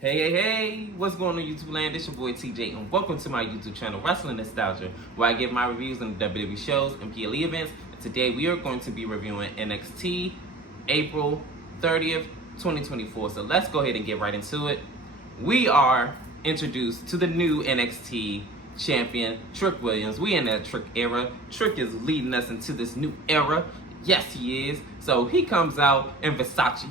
Hey, what's going on YouTube land? It's your boy TJ and welcome to my YouTube channel, Wrestling Nostalgia, where I give my reviews on WWE shows and PLE events. And today we are going to be reviewing NXT April 30th, 2024. So let's go ahead and get right into it. We are introduced to the new NXT champion, Trick Williams. We in that Trick era. Trick is leading us into this new era. Yes, he is. So he comes out in Versace.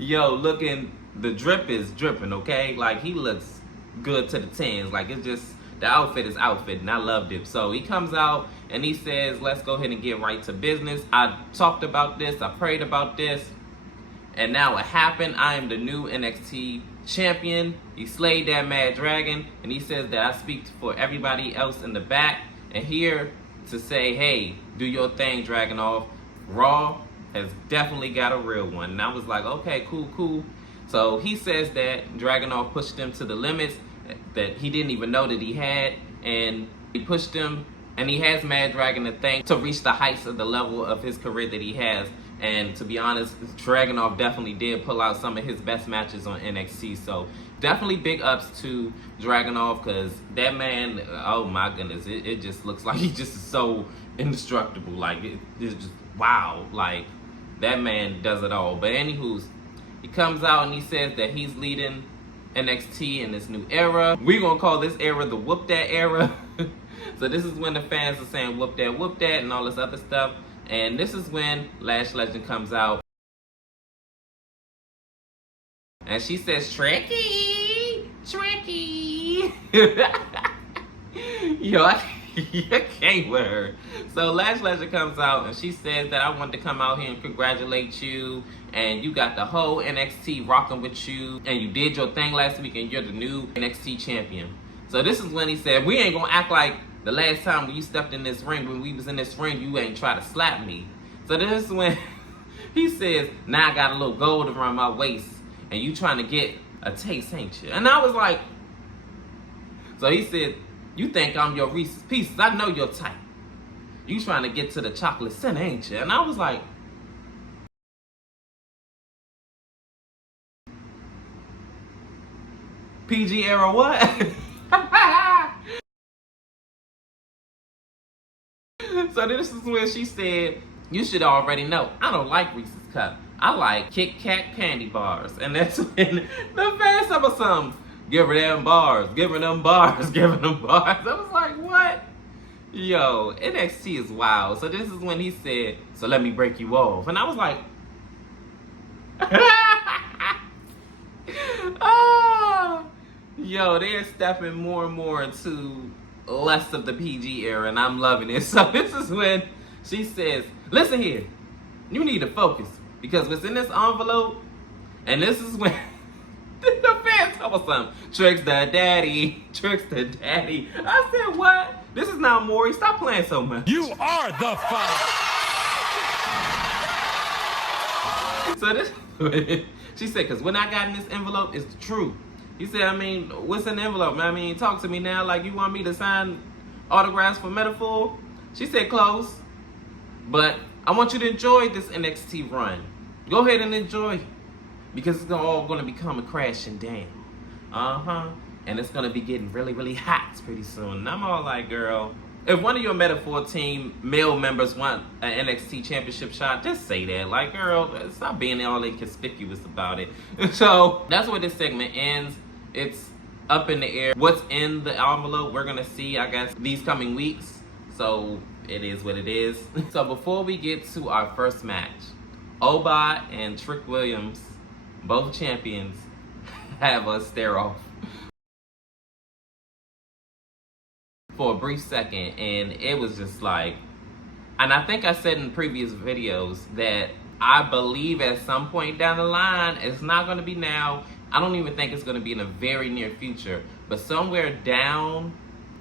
Yo, the drip is dripping, okay? Like, he looks good to the tens. Like, it's just, the outfit is outfit, and I loved it. So he comes out, and he says, let's go ahead and get right to business. I talked about this, I prayed about this, and now it happened. I am the new NXT champion. He slayed that Mad Dragon, and he says that I speak for everybody else in the back, and here to say, hey, do your thing, Dragunov. Raw has definitely got a real one. And I was like, okay, cool. So he says that Dragunov pushed him to the limits that he didn't even know that he had, and he pushed him, and he has Mad Dragon to thank to reach the heights of the level of his career that he has. And to be honest, Dragunov definitely did pull out some of his best matches on NXT. So definitely big ups to Dragunov, because that man, oh my goodness, it just looks like he just is so indestructible. Like, it's just wow. Like, that man does it all. But anywho, he comes out and he says that he's leading NXT in this new era. We're gonna call this era the whoop that era. So this is when the fans are saying whoop that, and all this other stuff. And this is when Lash Legend comes out. And she says, Tricky. Yo, I can't with her. So Lash Legend comes out and she says that I wanted to come out here and congratulate you, and you got the whole NXT rocking with you, and you did your thing last week, and you're the new NXT champion. So this is when he said, we ain't gonna act like the last time when you stepped in this ring, when we was in this ring, you ain't try to slap me. So this is when he says, now I got a little gold around my waist, and you trying to get a taste, ain't you? And I was like, so he said, you think I'm your Reese's Pieces. I know your type. You trying to get to the chocolate center, ain't you? And I was like, PG era what? So this is when she said, you should already know, I don't like Reese's Cup. I like Kit Kat candy bars. And that's when the fans said something. Give her them bars, give her them bars, give her them bars. I was like, what? Yo, NXT is wild. So this is when he said, so let me break you off. And I was like, oh, yo, they're stepping more and more into less of the PG era, and I'm loving it. So this is when she says, listen here, you need to focus, because what's in this envelope, and this is when the fans tell us something. Trick's the daddy. I said, what? This is not Maury. Stop playing so much. You are the father. So this, she said, because when I got in this envelope, it's the truth. He said, I mean, what's in the envelope? I mean, talk to me now. Like, you want me to sign autographs for Metaphor? She said, close. But I want you to enjoy this NXT run. Go ahead and enjoy it, because it's all going to be coming crashing down. And it's going to be getting really, really hot pretty soon. And I'm all like, girl, if one of your Metaphor team male members want an NXT championship shot, just say that. Like, girl, stop being all inconspicuous about it. So that's where this segment ends. It's up in the air. What's in the envelope, we're going to see, I guess, these coming weeks. So it is what it is. So before we get to our first match, Obot and Trick Williams, both champions, have us stare off for a brief second, and it was just like, and I think I said in previous videos that I believe at some point down the line, it's not going to be now, I don't even think it's going to be in a very near future, but somewhere down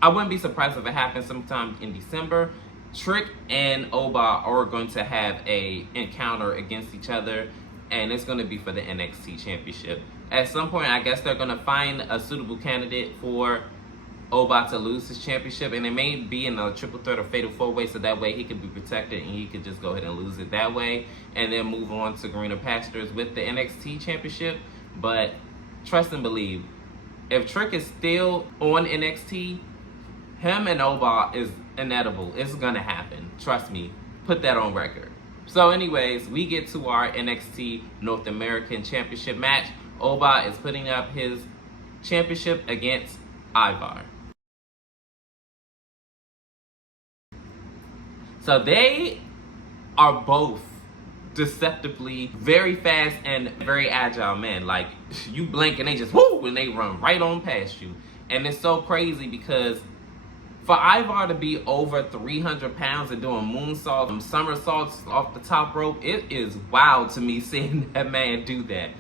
I wouldn't be surprised if it happens sometime in December. Trick and Oba are going to have a encounter against each other, and it's going to be for the NXT Championship. At some point, I guess they're going to find a suitable candidate for Oba to lose his championship, and it may be in a triple threat or fatal four-way, so that way he could be protected and he could just go ahead and lose it that way, and then move on to greener pastures with the NXT Championship. But trust and believe, if Trick is still on NXT, him and Oba is inedible. It's gonna happen. Trust me. Put that on record. So anyways, we get to our NXT North American Championship match. Oba is putting up his championship against Ivar. So they are both deceptively very fast and very agile men. Like, you blink and they just whoo, and they run right on past you. And it's so crazy because for Ivar to be over 300 pounds and doing moonsaults, somersaults off the top rope, it is wild to me seeing that man do that.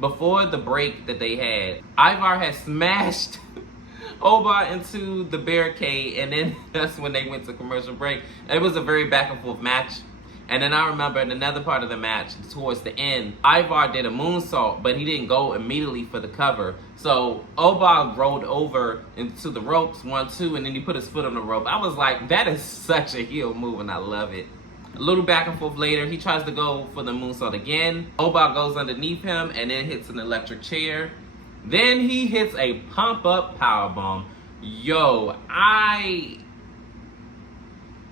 Before the break that they had, Ivar had smashed Oba into the barricade, and then that's when they went to commercial break. It was a very back and forth match. And then I remember in another part of the match, towards the end, Ivar did a moonsault, but he didn't go immediately for the cover. So Oba rolled over into the ropes, 1-2, and then he put his foot on the rope. I was like, that is such a heel move, and I love it. A little back and forth later, he tries to go for the moonsault again. Oba goes underneath him and then hits an electric chair. Then he hits a pump-up powerbomb. Yo, I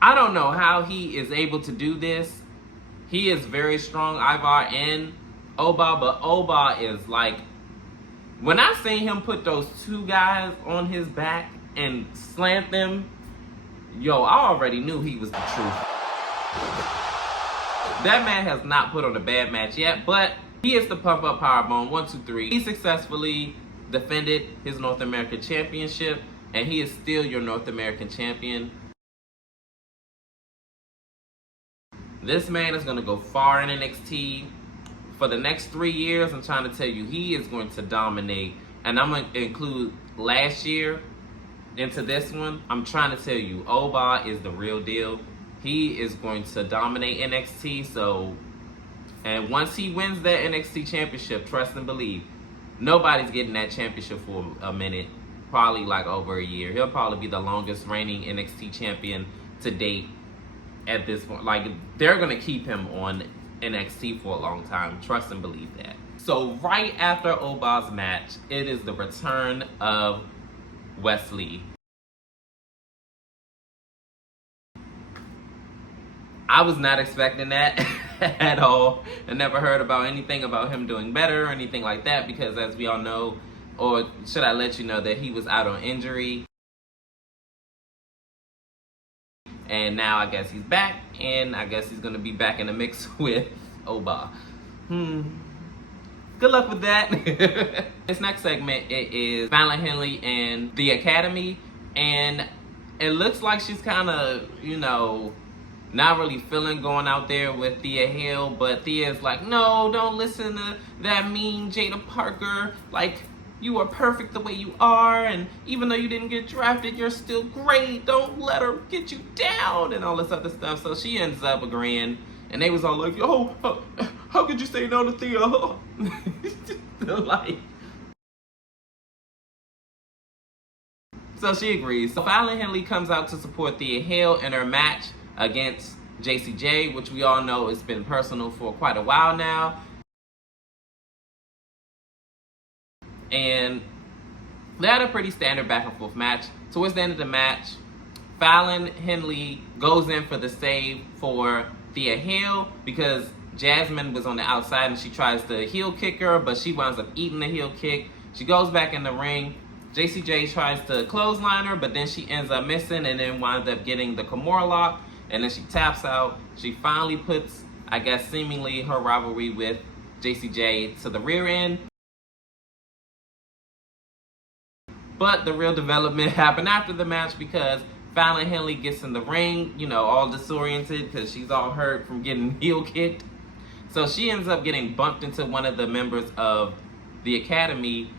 don't know how he is able to do this. He is very strong, Ivar and Oba, but Oba is like, when I seen him put those two guys on his back and slant them, yo, I already knew he was the truth. That man has not put on a bad match yet, but he is the pump-up powerbomb, 1, 2, 3. He successfully defended his North American Championship, and he is still your North American Champion. This man is going to go far in NXT. For the next 3 years, I'm trying to tell you, he is going to dominate. And I'm going to include last year into this one. I'm trying to tell you, Oba is the real deal. He is going to dominate NXT. So, and once he wins that NXT championship, trust and believe, nobody's getting that championship for a minute. Probably like over a year. He'll probably be the longest reigning NXT champion to date at this point. Like, they're going to keep him on NXT for a long time. Trust and believe that. So right after Oba's match, it is the return of Wesley. I was not expecting that at all. I never heard about anything about him doing better or anything like that, because as we all know, or should I let you know, that he was out on injury. And now I guess he's back, and I guess he's going to be back in the mix with Oba. Good luck with that. This next segment, it is Fallon Henley and the Academy, and it looks like she's kind of, you know, not really feeling going out there with Thea Hale, but Thea's like, no, don't listen to that mean Jada Parker. Like, you are perfect the way you are, and even though you didn't get drafted, you're still great. Don't let her get you down, and all this other stuff. So she ends up agreeing, and they was all like, yo, how could you say no to Thea? Like, so she agrees. So Fallon Henley comes out to support Thea Hale in her match against JCJ, which we all know has been personal for quite a while now. And they had a pretty standard back and forth match. Towards the end of the match, Fallon Henley goes in for the save for Thea Hale because Jasmine was on the outside and she tries to heel kick her, but she winds up eating the heel kick. She goes back in the ring. JCJ tries to clothesline her, but then she ends up missing and then winds up getting the Kimura lock, and then she taps out. She finally puts, I guess, seemingly her rivalry with JCJ to the rear end. But the real development happened after the match because Fallon Henley gets in the ring, you know, all disoriented because she's all hurt from getting heel kicked. So she ends up getting bumped into one of the members of the Academy,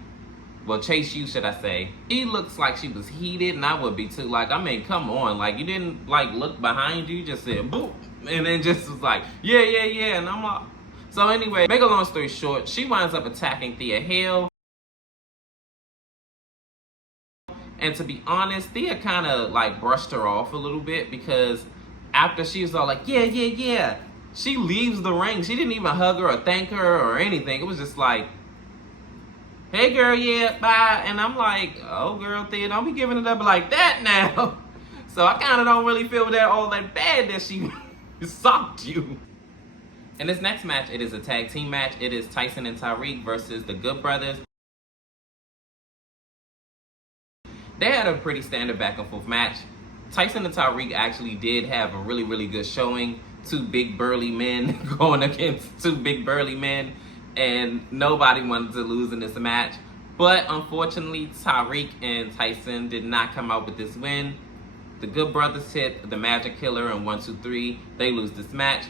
well, Chase U, should I say. She looks like she was heated, and I would be too. Like, I mean, come on. Like, you didn't, like, look behind you. You just said, boom. And then just was like, yeah. And I'm like, so anyway, make a long story short, she winds up attacking Thea Hale. And to be honest, Thea kind of, like, brushed her off a little bit, because after she was all like, yeah, she leaves the ring. She didn't even hug her or thank her or anything. It was just like, hey girl, yeah, bye. And I'm like, oh girl, Thea, don't be giving it up like that now. So I kind of don't really feel that all that bad that she socked you. In this next match, it is a tag team match. It is Tyson and Tyreek versus the Good Brothers. They had a pretty standard back and forth match. Tyson and Tyreek actually did have a really good showing. Two big burly men going against two big burly men, and nobody wanted to lose in this match. But unfortunately, Tyreek and Tyson did not come out with this win. The Good Brothers hit the Magic Killer in 1, 2, 3. They lose this match.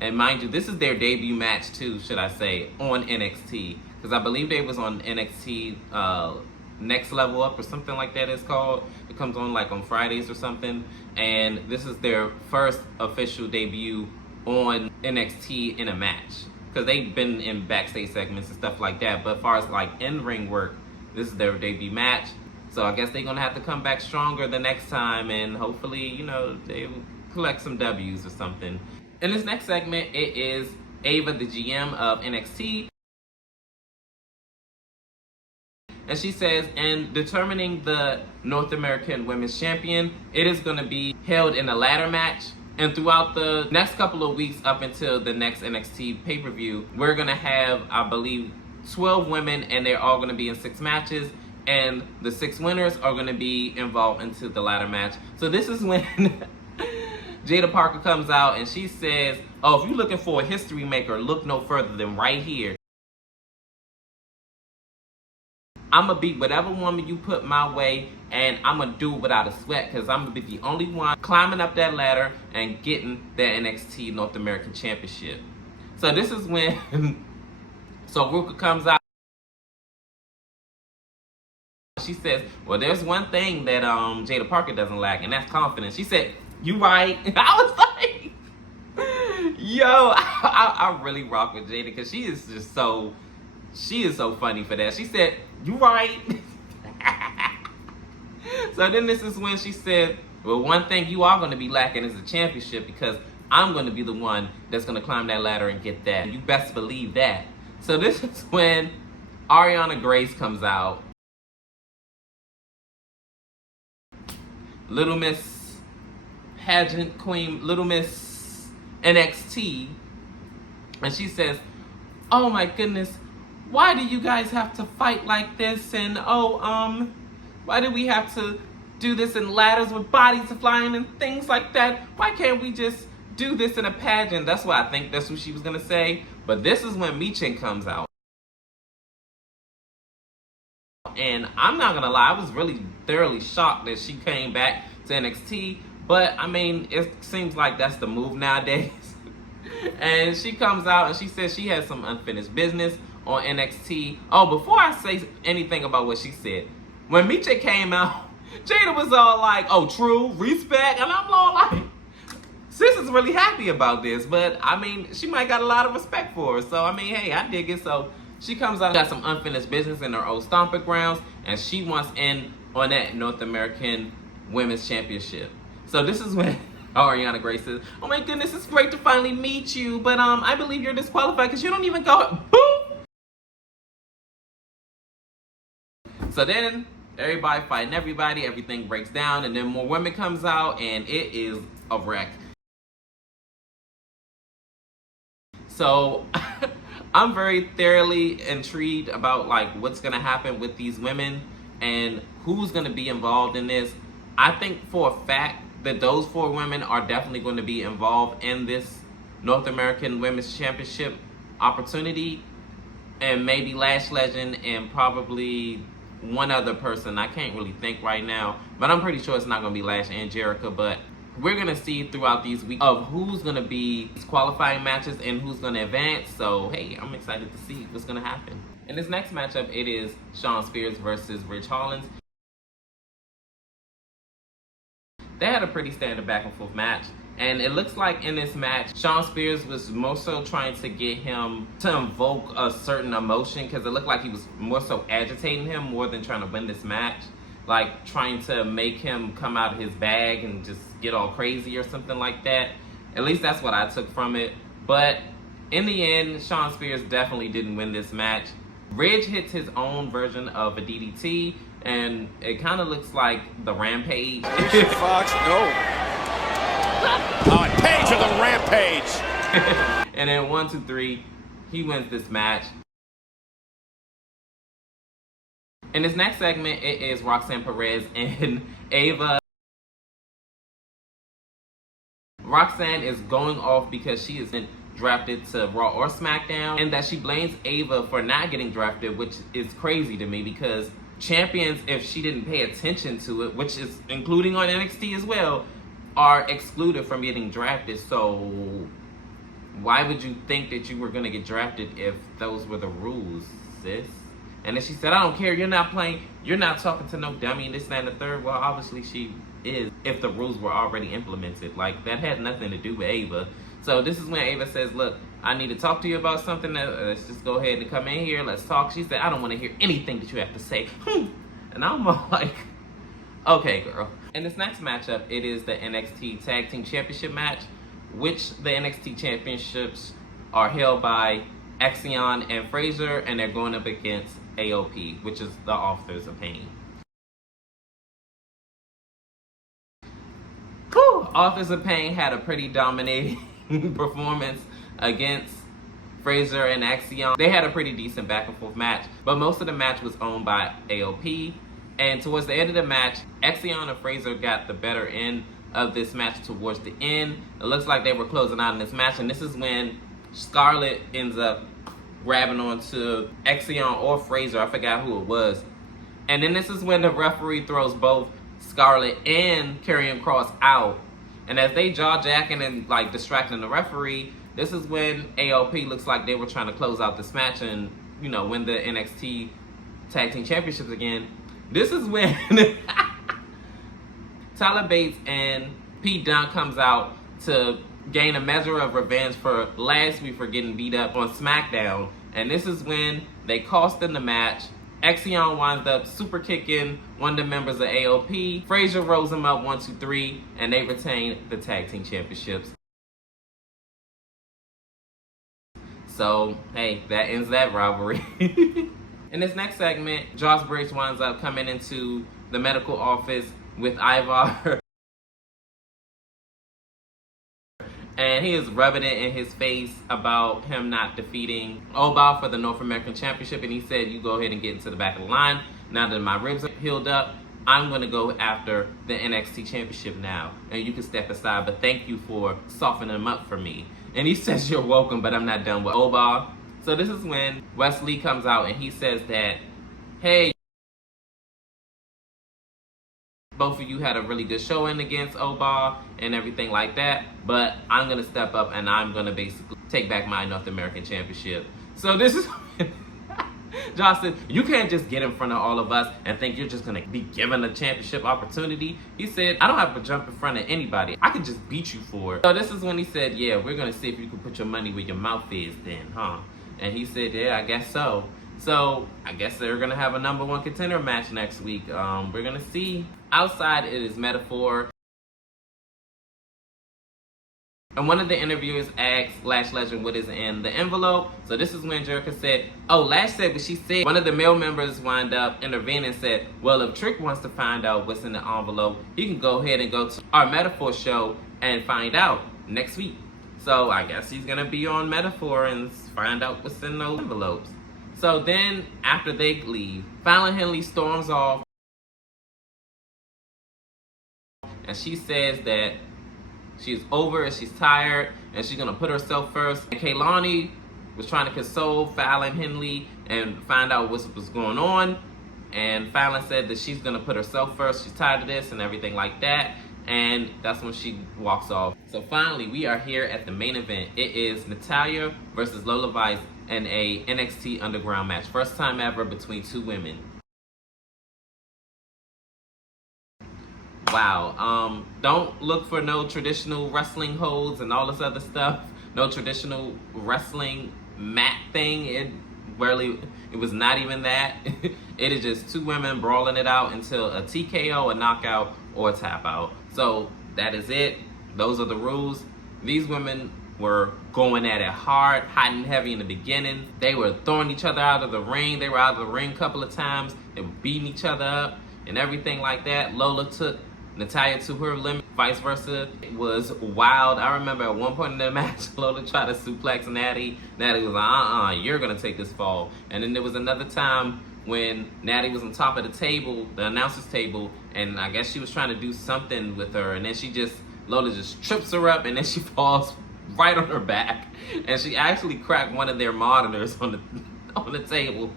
And mind you, this is their debut match too, should I say, on NXT. Because I believe they was on NXT Next Level Up or something like that it's called. It comes on like on Fridays or something. And this is their first official debut on NXT in a match. Because they've been in backstage segments and stuff like that. But as far as like in-ring work, this is their debut match. So I guess they're going to have to come back stronger the next time. And hopefully, you know, they collect some W's or something. In this next segment, it is Ava, the GM of NXT. And she says, in determining the North American Women's Champion, it is going to be held in a ladder match. And throughout the next couple of weeks up until the next NXT pay-per-view, we're going to have, I believe, 12 women, and they're all going to be in 6 matches. And the 6 winners are going to be involved into the ladder match. So this is when Jada Parker comes out and she says, oh, if you're looking for a history maker, look no further than right here. I'm going to beat whatever woman you put my way, and I'm going to do it without a sweat, because I'm going to be the only one climbing up that ladder and getting the NXT North American Championship. So this is when Ruka comes out. She says, well, there's one thing that Jada Parker doesn't lack, and that's confidence. She said, you right. I was like, yo, I really rock with Jada, because she is so funny for that. She said, you right. So then this is when she said, well, one thing you are going to be lacking is a championship, because I'm going to be the one that's going to climb that ladder and get that. You best believe that. So this is when Ariana Grace comes out. Little Miss Pageant Queen, Little Miss NXT. And she says, oh my goodness, why do you guys have to fight like this? And why do we have to do this in ladders with bodies flying and things like that? Why can't we just do this in a pageant? That's what I think that's what she was gonna say. But this is when Michin comes out. And I'm not gonna lie, I was really thoroughly shocked that she came back to NXT. But I mean, it seems like that's the move nowadays. And she comes out and she says she has some unfinished business on NXT. Oh, before I say anything about what she said, when Miche came out, Jada was all like, oh, true, respect. And I'm all like, sis is really happy about this. But, I mean, she might got a lot of respect for her. So, I mean, hey, I dig it. So, she comes out, got some unfinished business in her old stomping grounds, and she wants in on that North American Women's Championship. So, this is when Ariana Grace says, oh my goodness, it's great to finally meet you, but I believe you're disqualified because you don't even go, boom! So then, everybody fighting everybody, everything breaks down, and then more women comes out, and it is a wreck. So, I'm very thoroughly intrigued about like what's gonna happen with these women and who's gonna be involved in this. I think for a fact that those 4 women are definitely going to be involved in this North American Women's Championship opportunity, and maybe Lash Legend and probably one other person. I can't really think right now, but I'm pretty sure it's not going to be Lash and Jerica, but we're going to see throughout these weeks of who's going to be qualifying matches and who's going to advance. So, hey, I'm excited to see what's going to happen. In this next matchup, it is Shawn Spears versus Ridge Holland. They had a pretty standard back and forth match. And it looks like in this match, Shawn Spears was more so trying to get him to invoke a certain emotion, because it looked like he was more so agitating him more than trying to win this match. Like trying to make him come out of his bag and just get all crazy or something like that. At least that's what I took from it. But in the end, Shawn Spears definitely didn't win this match. Ridge hits his own version of a DDT, and it kind of looks like the Rampage. Fox, no. Page of the Rampage. And then 1, 2, 3, he wins this match. In this next segment, it is Roxanne Perez and Ava. Roxanne is going off because she isn't drafted to Raw or SmackDown, and that she blames Ava for not getting drafted, which is crazy to me, because champions, if she didn't pay attention to it, which is including on NXT as well, are excluded from getting drafted. So why would you think that you were going to get drafted if those were the rules, sis? And then she said, I don't care, you're not playing, you're not talking to no dummy and this, that, and the third. Well, obviously she is, if the rules were already implemented. Like, that had nothing to do with Ava. So this is when Ava says, look, I need to talk to you about something. Let's just go ahead and come in here. Let's talk. She said, I don't want to hear anything that you have to say. And I'm like, okay, girl. In this next matchup, it is the NXT Tag Team Championship match, which the NXT Championships are held by Axiom and Fraser, and they're going up against AOP, which is the Authors of Pain. Whew. Authors of Pain had a pretty dominating performance against Fraser and Axiom. They had a pretty decent back and forth match, but most of the match was owned by AOP. And towards the end of the match, Axiom and Fraser got the better end of this match towards the end. It looks like they were closing out in this match, and this is when Scarlett ends up grabbing onto Axiom or Fraser, I forgot who it was. And then this is when the referee throws both Scarlett and Karrion Kross out. And as they jaw-jacking and like distracting the referee, this is when AOP looks like they were trying to close out this match and, you know, win the NXT Tag Team Championships again. This is when Tyler Bates and Pete Dunne comes out to gain a measure of revenge for last week for getting beat up on SmackDown. And this is when they cost them the match. Axiom winds up super kicking one of the members of AOP. Fraser rolls him up 1, 2, 3, and they retain the Tag Team Championships. So, hey, that ends that rivalry. In this next segment, Josh Briggs winds up coming into the medical office with Ivar. And he is rubbing it in his face about him not defeating Oba for the North American Championship. And he said, you go ahead and get into the back of the line. Now that my ribs are healed up, I'm going to go after the NXT Championship now. And you can step aside, but thank you for softening them up for me. And he says, you're welcome, but I'm not done with Oba. So this is when Wesley comes out and he says that, hey, both of you had a really good showing against Oba and everything like that, but I'm going to step up and I'm going to basically take back my North American Championship. So this is when Josh said, you can't just get in front of all of us and think you're just going to be given a championship opportunity. He said, I don't have to jump in front of anybody. I could just beat you for it. So this is when he said, yeah, we're going to see if you can put your money where your mouth is then, huh? And he said, yeah, I guess so. So I guess they're going to have a number one contender match next week. We're going to see. Outside, it is Metaphor. And one of the interviewers asked Lash Legend what is in the envelope. So this is when Jericho said, oh, Lash said what she said. One of the male members wound up intervening and said, well, if Trick wants to find out what's in the envelope, he can go ahead and go to our Metaphor show and find out next week. So I guess he's going to be on Metaphor and find out what's in those envelopes. So then, after they leave, Fallon Henley storms off. And she says that she's over it, she's tired, and she's going to put herself first. And Kaylani was trying to console Fallon Henley and find out what was going on. And Fallon said that she's going to put herself first. She's tired of this and everything like that. and that's when she walks off. So finally, we are here at the main event. It is Natalya versus Lola Vice in a NXT Underground match. First time ever between two women. Wow. Don't look for no traditional wrestling holds and all this other stuff. No traditional wrestling mat thing. It was not even that. It is just two women brawling it out until a TKO, a knockout, or a tap out. So that is it. Those are the rules. These women were going at it hard, hot and heavy in the beginning. They were throwing each other out of the ring. They were out of the ring a couple of times. They were beating each other up and everything like that. Lola took Natalya to her limit, vice versa. It was wild. I remember at one point in the match, Lola tried to suplex Natty. Natty was like, you're gonna take this fall. And then there was another time when Natty was on top of the table, the announcer's table, and I guess she was trying to do something with her, and then Lola just trips her up, and then she falls right on her back, and she actually cracked one of their monitors on the table.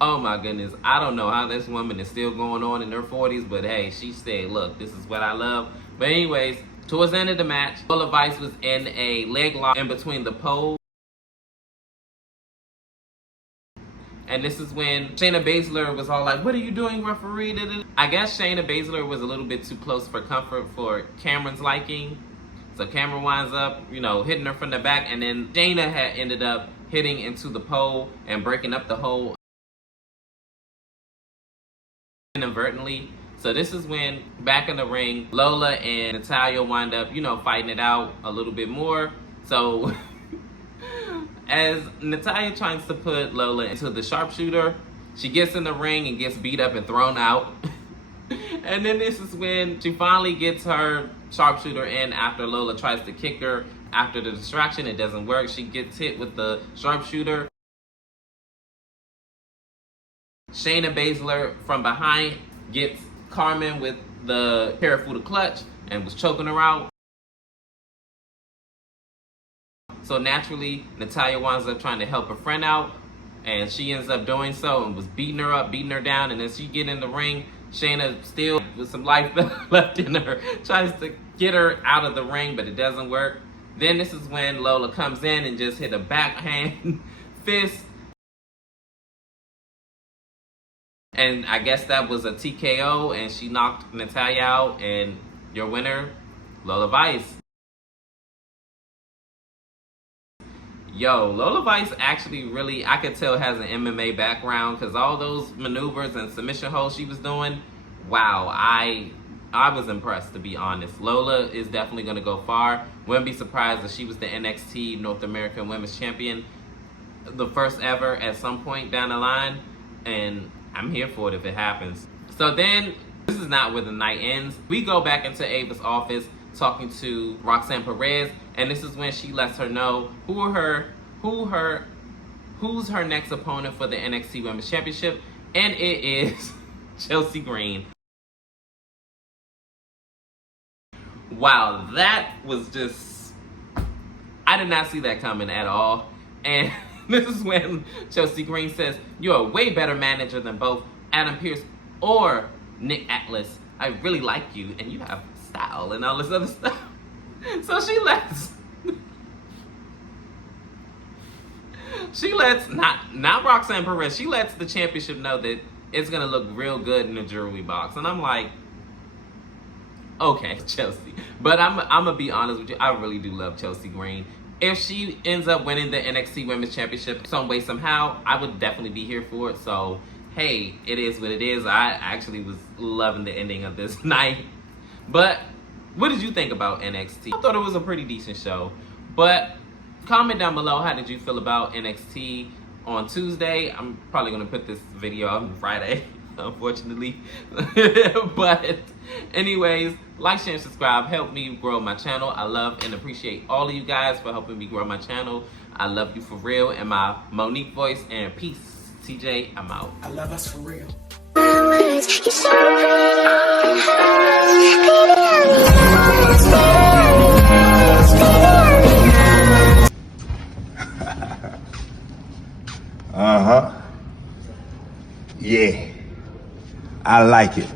Oh my goodness, I don't know how this woman is still going on in her 40s, but hey, she said, look, this is what I love. But anyways, towards the end of the match, Lola Vice was in a leg lock in between the pole. And this is when Shayna Baszler was all like, what are you doing, referee? I guess Shayna Baszler was a little bit too close for comfort for Cameron's liking. So Cameron winds up, hitting her from the back, and then Shayna had ended up hitting into the pole and breaking up the hole inadvertently. So this is when, back in the ring, Lola and Natalya wind up, fighting it out a little bit more. So as Natalya tries to put Lola into the sharpshooter, she gets in the ring and gets beat up and thrown out. And then this is when she finally gets her sharpshooter in after Lola tries to kick her. After the distraction, it doesn't work. She gets hit with the sharpshooter. Shayna Baszler from behind gets Carmen with the Parafuda clutch and was choking her out. So naturally, Natalya winds up trying to help her friend out, and she ends up doing so and was beating her up, beating her down. And as she get in the ring, Shayna, still with some life left in her, tries to get her out of the ring, but it doesn't work. Then this is when Lola comes in and just hit a backhand fist. And I guess that was a TKO, and she knocked Natalya out, and your winner, Lola Vice. Yo, Lola Vice actually really, I could tell, has an MMA background, because all those maneuvers and submission holds she was doing, wow, I was impressed, to be honest. Lola is definitely going to go far. Wouldn't be surprised if she was the NXT North American Women's Champion, the first ever at some point down the line, and I'm here for it if it happens. So then, this is not where the night ends. We go back into Ava's office talking to Roxanne Perez, and this is when she lets her know who's her next opponent for the NXT Women's Championship, and it is Chelsea Green. Wow, that was just, I did not see that coming at all. And this is when Chelsea Green says, you're a way better manager than both Adam Pearce or Nick Atlas. I really like you, and you have style and all this other stuff. So she lets not Roxanne Perez, she lets the championship know that it's gonna look real good in the jewelry box. And I'm like, okay, Chelsea. But I'm gonna be honest with you, I really do love Chelsea Green. If she ends up winning the NXT Women's Championship some way, somehow, I would definitely be here for it. So, hey, it is what it is. I actually was loving the ending of this night. But what did you think about NXT? I thought it was a pretty decent show. But comment down below, how did you feel about NXT on Tuesday? I'm probably going to put this video out on Friday, unfortunately. But anyways, like, share, and subscribe. Help me grow my channel. I love and appreciate all of you guys for helping me grow my channel. I love you for real. And my Monique voice, and peace. TJ, I'm out. I love us for real. Yeah, I like it.